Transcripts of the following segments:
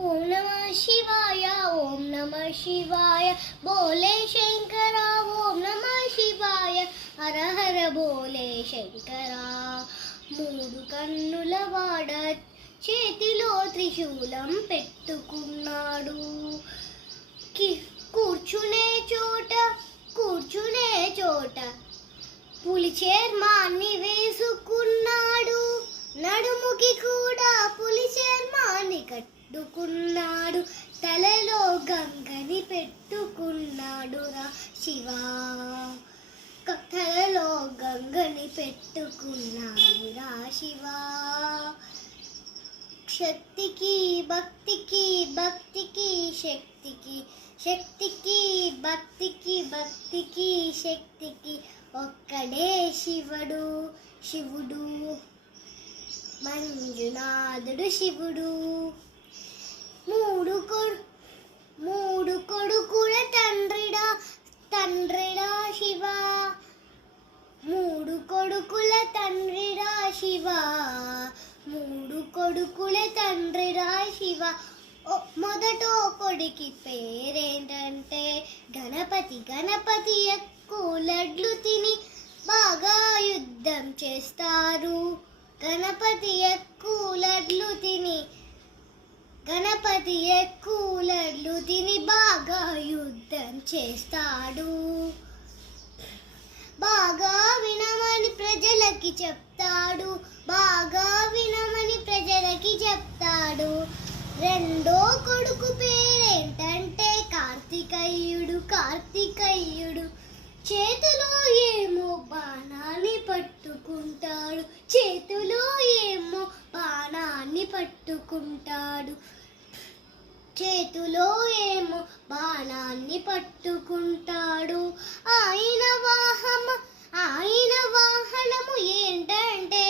ఓం నమః శివాయ ఓం నమః శివాయ బోలే శంకర ఓం నమః శివాయ హర హర బోలే శంకర. మూడు కన్నుల వాడ చేతిలో త్రిశూలం పెట్టుకున్నాడు. కూర్చునే చోట పులి చర్మాన్ని వేసుకున్నాడు. నడుముకి కూడా పులి చర్మాన్ని కట్టుకున్నాడు. తలలో గంగని పెట్టుకున్నాడు రా శివా. తలలో గంగని పెట్టుకున్నాడు రా శివా. శక్తికి భక్తికి భక్తికి శక్తికి శక్తికి భక్తికి భక్తికి శక్తికి ఒక్కడే శివుడు. శివుడు మంజునాథుడు శివుడు. మూడు కొడుకుల తండ్రిడా శివ. మూడు కొడుకుల తండ్రిరా శివ. మూడు కొడుకుల తండ్రిరా శివ. మొదటో కొడుకి పేరేంటంటే గణపతి. గణపతి ఎక్కువ లడ్లు తిని బాగా యుద్ధం చేస్తారు. గణపతి ఎక్కువ లడ్లు తిని బాగా యుద్ధం చేస్తాడు. బాగా వినమని ప్రజలకి చెప్తాడు. రెండో కొడుకు పేరేంటంటే కార్తికేయుడు. చేతిలో ఏమో బాణాన్ని పట్టుకుంటాడు. ఆయన వాహనము ఏంటంటే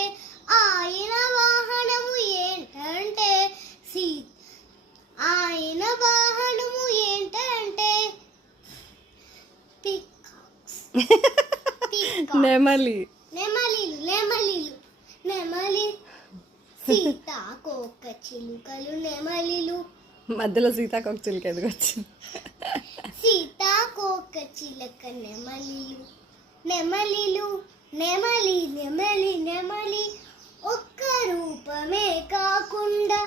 నెమలి సీతాకోక చిలుకలు. నెమలిలు మధ్యలో సీతాకోక చిలుక ఎందుకు వచ్చింది? సీతాకోక చిలక నెమలిలు నెమలి ఒక్క రూపమే కాకుండా